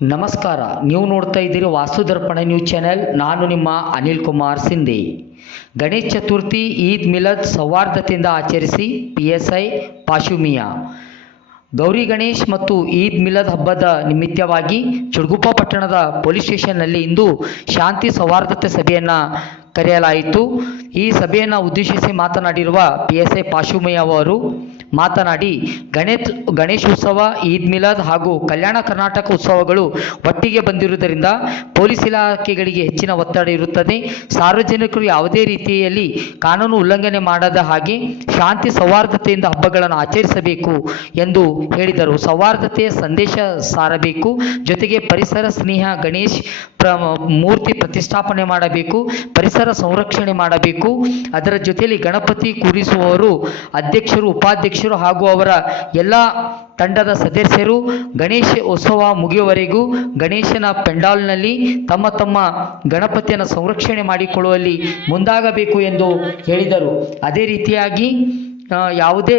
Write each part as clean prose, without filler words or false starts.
ನಮಸ್ಕಾರ. ನೀವು ನೋಡ್ತಾ ಇದ್ದೀರಿ ವಾಸ್ತುದರ್ಪಣ ನ್ಯೂಸ್ ಚಾನೆಲ್. ನಾನು ನಿಮ್ಮ ಅನಿಲ್ ಕುಮಾರ್ ಸಿಂಧೆ. ಗಣೇಶ ಚತುರ್ಥಿ ಈದ್ ಮಿಲದ್ ಸೌಹಾರ್ದತೆಯಿಂದ ಆಚರಿಸಿ PSI ಪಾಶುಮಿಯಾ. ಗೌರಿ ಗಣೇಶ್ ಮತ್ತು ಈದ್ ಮಿಲದ್ ಹಬ್ಬದ ನಿಮಿತ್ತವಾಗಿ ಚುಡುಗುಪ್ಪ ಪಟ್ಟಣದ ಪೊಲೀಸ್ ಸ್ಟೇಷನ್ನಲ್ಲಿ ಇಂದು ಶಾಂತಿ ಸೌಹಾರ್ದತೆ ಸಭೆಯನ್ನು ಕರೆಯಲಾಯಿತು. ಈ ಸಭೆಯನ್ನು ಉದ್ದೇಶಿಸಿ ಮಾತನಾಡಿರುವ PSI ಪಾಶುಮಿಯಾ ಅವರು ಮಾತನಾಡಿ, ಗಣೇಶೋತ್ಸವ, ಈದ್ ಮಿಲಾದ್ ಹಾಗೂ ಕಲ್ಯಾಣ ಕರ್ನಾಟಕ ಉತ್ಸವಗಳು ಒಟ್ಟಿಗೆ ಬಂದಿರುವುದರಿಂದ ಪೊಲೀಸ್ ಇಲಾಖೆಗಳಿಗೆ ಹೆಚ್ಚಿನ ಒತ್ತಡ ಇರುತ್ತದೆ. ಸಾರ್ವಜನಿಕರು ಯಾವುದೇ ರೀತಿಯಲ್ಲಿ ಕಾನೂನು ಉಲ್ಲಂಘನೆ ಮಾಡದ ಹಾಗೆ ಶಾಂತಿ ಸೌಹಾರ್ದತೆಯಿಂದ ಹಬ್ಬಗಳನ್ನು ಆಚರಿಸಬೇಕು ಎಂದು ಹೇಳಿದರು. ಸೌಹಾರ್ದತೆಯ ಸಂದೇಶ ಸಾರಬೇಕು. ಜೊತೆಗೆ ಪರಿಸರ ಸ್ನೇಹ ಗಣೇಶ್ ಮೂರ್ತಿ ಪ್ರತಿಷ್ಠಾಪನೆ ಮಾಡಬೇಕು, ಪರಿಸರ ಸಂರಕ್ಷಣೆ ಮಾಡಬೇಕು. ಅದರ ಜೊತೆಯಲ್ಲಿ ಗಣಪತಿ ಕೂರಿಸುವವರು, ಅಧ್ಯಕ್ಷರು, ಉಪಾಧ್ಯಕ್ಷರು ಹಾಗೂ ಅವರ ಎಲ್ಲ ತಂಡದ ಸದಸ್ಯರು ಗಣೇಶ ಉತ್ಸವ ಮುಗಿಯುವವರೆಗೂ ಗಣೇಶನ ಪೆಂಡಾಲ್ನಲ್ಲಿ ತಮ್ಮ ತಮ್ಮ ಗಣಪತಿಯನ್ನು ಸಂರಕ್ಷಣೆ ಮಾಡಿಕೊಳ್ಳುವಲ್ಲಿ ಮುಂದಾಗಬೇಕು ಎಂದು ಹೇಳಿದರು. ಅದೇ ರೀತಿಯಾಗಿ ಯಾವುದೇ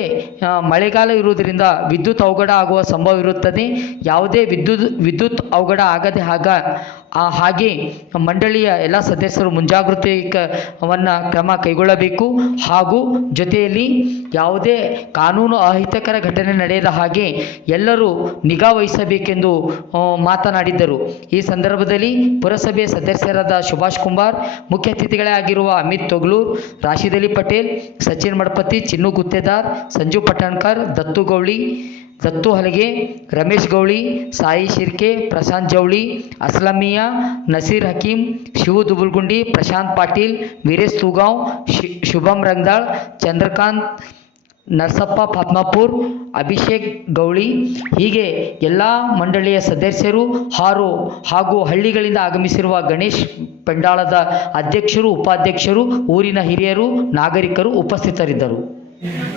ಮಳೆಗಾಲ ಇರುವುದರಿಂದ ವಿದ್ಯುತ್ ಅವಘಡ ಆಗುವ ಸಂಭವ ಇರುತ್ತದೆ. ಯಾವುದೇ ವಿದ್ಯುತ್ ಅವಘಡ ಆಗದೆ ಹಾಗೆ ಮಂಡಳಿಯ ಎಲ್ಲ ಸದಸ್ಯರು ಮುಂಜಾಗೃತಿವನ್ನು ಕ್ರಮ ಕೈಗೊಳ್ಳಬೇಕು. ಹಾಗೂ ಜೊತೆಯಲ್ಲಿ ಯಾವುದೇ ಕಾನೂನು ಅಹಿತಕರ ಘಟನೆ ನಡೆಯದ ಹಾಗೆ ಎಲ್ಲರೂ ನಿಗಾ ವಹಿಸಬೇಕೆಂದು ಮಾತನಾಡಿದ್ದರು. ಈ ಸಂದರ್ಭದಲ್ಲಿ ಪುರಸಭೆ ಸದಸ್ಯರಾದ ಸುಭಾಷ್ ಕುಮಾರ್, ಮುಖ್ಯ ಅತಿಥಿಗಳೇ ಆಗಿರುವ ಅಮಿತ್ ತೊಗ್ಲೂರ್, ರಾಶಿದ್ ಅಲಿ ಪಟೇಲ್, ಸಚಿನ್ ಮಡಪತಿ, ಚಿನ್ನು ಗುತ್ತೇದಾರ್, ಸಂಜು ಪಠಾಣ್ಕರ್, ದತ್ತು ಹಲಗೆ, ರಮೇಶ್ ಗೌಳಿ, ಸಾಯಿ ಶಿರ್ಕೆ, ಪ್ರಶಾಂತ್ ಜವಳಿ, ಅಸ್ಲಮಿಯಾ, ನಸೀರ್ ಹಕೀಂ, ಶಿವು ದುಬುಲ್ಗುಂಡಿ, ಪ್ರಶಾಂತ್ ಪಾಟೀಲ್, ವೀರೇಶ್ ತೂಗಾಂವ್, ಶುಭಂ ರಂಗದಾಳ್, ಚಂದ್ರಕಾಂತ್, ನರಸಪ್ಪ ಪಾತ್ಮಾಪುರ್, ಅಭಿಷೇಕ್ ಗೌಳಿ, ಹೀಗೆ ಎಲ್ಲ ಮಂಡಳಿಯ ಸದಸ್ಯರು ಹಾಗೂ ಹಳ್ಳಿಗಳಿಂದ ಆಗಮಿಸಿರುವ ಗಣೇಶ್ ಪೆಂಡಾಳದ ಅಧ್ಯಕ್ಷರು, ಉಪಾಧ್ಯಕ್ಷರು, ಊರಿನ ಹಿರಿಯರು, ನಾಗರಿಕರು ಉಪಸ್ಥಿತರಿದ್ದರು.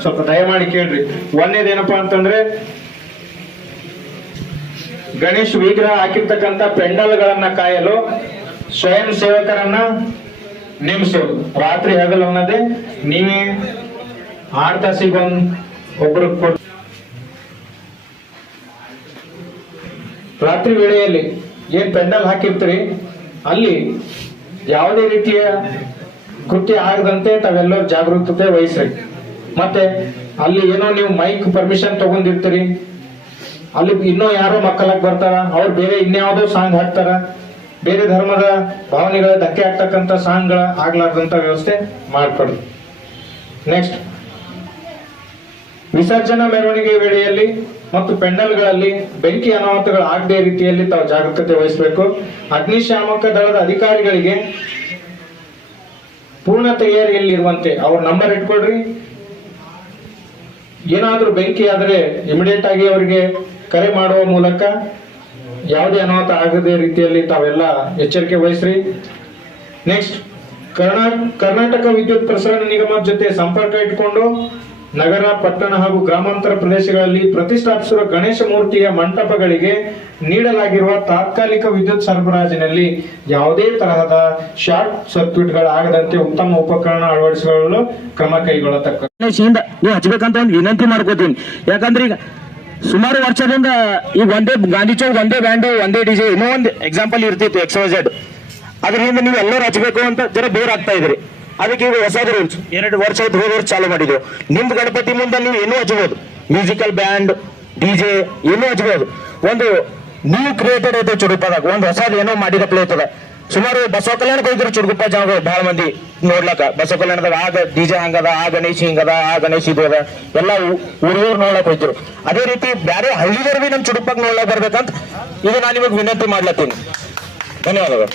ಸ್ವಲ್ಪ ದಯಮಾಡಿ ಕೇಳ್ರಿ. ಒಂದೇದೇನಪ್ಪಾ ಅಂತಂದ್ರೆ, ಗಣೇಶ್ ವಿಗ್ರಹ ಹಾಕಿರ್ತಕ್ಕಂಥ ಪೆಂಡಲ್ಗಳನ್ನ ಕಾಯಲು ಸ್ವಯಂ ಸೇವಕರನ್ನ ನೇಮಿಸೋದು. ರಾತ್ರಿ ಹಗಲು ಅನ್ನೋದೇ ನೀವೇ 6 ತಾಸಿಗೊಂದು ಒಬ್ರು ರಾತ್ರಿ ವೇಳೆಯಲ್ಲಿ ಏನ್ ಪೆಂಡಲ್ ಹಾಕಿರ್ತೀರಿ ಅಲ್ಲಿ ಯಾವುದೇ ರೀತಿಯ ಕೃತ್ಯ ಆಗದಂತೆ ತಾವೆಲ್ಲರೂ ಜಾಗರೂಕತೆ ವಹಿಸ್ರಿ. ಮತ್ತೆ ಅಲ್ಲಿ ಏನೋ ನೀವು ಮೈಕ್ ಪರ್ಮಿಷನ್ ತಗೊಂಡಿರ್ತೀರಿ, ಅಲ್ಲಿ ಇನ್ನೂ ಯಾರೋ ಮಕ್ಕಳಾಗಿ ಬರ್ತಾರ, ಅವ್ರು ಬೇರೆ ಇನ್ಯಾವುದೋ ಸಾಂಗ್ ಹಾಕ್ತಾರ, ಬೇರೆ ಧರ್ಮದ ಭಾವನೆಗಳ ಧಕ್ಕೆ ಆಗ್ತಕ್ಕಂಥ ಸಾಂಗ್ಗಳ ಆಗ್ಲಾರ್ದಂತ ವ್ಯವಸ್ಥೆ ಮಾಡ್ಕೊಡಿ. ನೆಕ್ಸ್ಟ್, ವಿಸರ್ಜನಾ ಮೆರವಣಿಗೆ ವೇಳೆಯಲ್ಲಿ ಮತ್ತು ಪೆಂಡಲ್ಗಳಲ್ಲಿ ಬೆಂಕಿ ಅನಾಹುತಗಳು ಆಗದೇ ರೀತಿಯಲ್ಲಿ ತಾವು ಜಾಗರೂಕತೆ ವಹಿಸಬೇಕು. ಅಗ್ನಿಶಾಮಕ ದಳದ ಅಧಿಕಾರಿಗಳಿಗೆ ಪೂರ್ಣ ತಯಾರಿಯಲ್ಲಿರುವಂತೆ ಅವ್ರ ನಂಬರ್ ಇಟ್ಕೊಳ್ರಿ. ಏನಾದ್ರೂ ಬೆಂಕಿ ಆದ್ರೆ ಇಮಿಡಿಯೇಟ್ ಆಗಿ ಅವರಿಗೆ ಕರೆ ಮಾಡುವ ಮೂಲಕ ಯಾವುದೇ ಅನಾಹುತ ಆಗದೇ ರೀತಿಯಲ್ಲಿ ತಾವೆಲ್ಲ ಎಚ್ಚರಿಕೆ ವಹಿಸ್ರಿ. ನೆಕ್ಸ್ಟ್, ಕರ್ನಾಟಕ ವಿದ್ಯುತ್ ಪ್ರಸರಣ ನಿಗಮದ ಜೊತೆ ಸಂಪರ್ಕ ಇಟ್ಕೊಂಡು ನಗರ, ಪಟ್ಟಣ ಹಾಗೂ ಗ್ರಾಮಾಂತರ ಪ್ರದೇಶಗಳಲ್ಲಿ ಪ್ರತಿಷ್ಠಾಪಿಸಿರುವ ಗಣೇಶ ಮೂರ್ತಿಯ ಮಂಟಪಗಳಿಗೆ ನೀಡಲಾಗಿರುವ ತಾತ್ಕಾಲಿಕ ವಿದ್ಯುತ್ ಸರಬರಾಜಿನಲ್ಲಿ ಯಾವುದೇ ತರಹದ ಶಾರ್ಟ್ ಸರ್ಕ್ಯೂಟ್ಗಳಾಗದಂತೆ ಉತ್ತಮ ಉಪಕರಣ ಅಳವಡಿಸಿಕೊಳ್ಳಲು ಕ್ರಮ ಕೈಗೊಳ್ಳತಕ್ಕ ನೀವು ಹಚ್ಬೇಕಂತ ಒಂದು ವಿನಂತಿ ಮಾಡ್ಕೋತೀನಿ. ಯಾಕಂದ್ರೆ ಈಗ ಸುಮಾರು ವರ್ಷದಿಂದ ಈಗ ಒಂದೇ ಗಾಂಧಿ ಚೌಕ್, ಒಂದೇ ಬ್ಯಾಂಡು, ಒಂದೇ ಡಿಜೆ, ಇನ್ನೂ ಒಂದು ಎಕ್ಸಾಂಪಲ್ ಇರ್ತಿತ್ತು XYZ. ಅದರಿಂದ ನೀವು ಎಲ್ಲರೂ ಹಚ್ಬೇಕು ಅಂತ ಜರ ಬೋರ್ ಆಗ್ತಾ ಇದ್ರಿ. ಅದಕ್ಕೆ ಈಗ ಹೊಸದ ರೂಲ್ಸ್ 2 ವರ್ಷ ಹೋದ ವರ್ಷ ಚಾಲು ಮಾಡಿದ್ರು. ನಿಮ್ದು ಗಣಪತಿ ಮುಂದೆ ನೀವು ಏನೂ ಹಚ್ಬೋದು, ಮ್ಯೂಸಿಕಲ್ ಬ್ಯಾಂಡ್, DJ ಏನೂ ಹಚ್ಬೋದು. ಒಂದು ನ್ಯೂ ಕ್ರಿಯೇಟೆಡ್ ಐತೆ ಚುಡುಪದಾಗ, ಒಂದು ಹೊಸದು ಏನೋ ಮಾಡಿದ ಪ್ಲೇ ಐತದ. ಸುಮಾರು ಬಸವ ಕಲ್ಯಾಣಕ್ಕೆ ಹೋಗಿದ್ರು ಚುಡುಗುಪ್ಪ ಜನ ಬಹಳ ಮಂದಿ ನೋಡ್ಲಕ್ಕ. ಬಸವ ಕಲ್ಯಾಣದಾಗ DJ ಹಂಗದ, ಗಣೇಶ್ ಹಿಂಗದ, ಗಣೇಶ್ ಇದು ಅದ, ಎಲ್ಲ ಊರೂರು ನೋಡ್ಲಕ್ ಹೋಯ್ತಿರು. ಅದೇ ರೀತಿ ಬೇರೆ ಹಳ್ಳಿದವ್ರು ಬಿ ನಮ್ ಚುಡುಪಾಗ ನೋಡ್ಲಕ್ ಬರ್ಬೇಕಂತ ಇದು ನಾನು ನಿಮಗೆ ವಿನಂತಿ ಮಾಡ್ಲತ್ತೀನಿ. ಧನ್ಯವಾದಗಳು.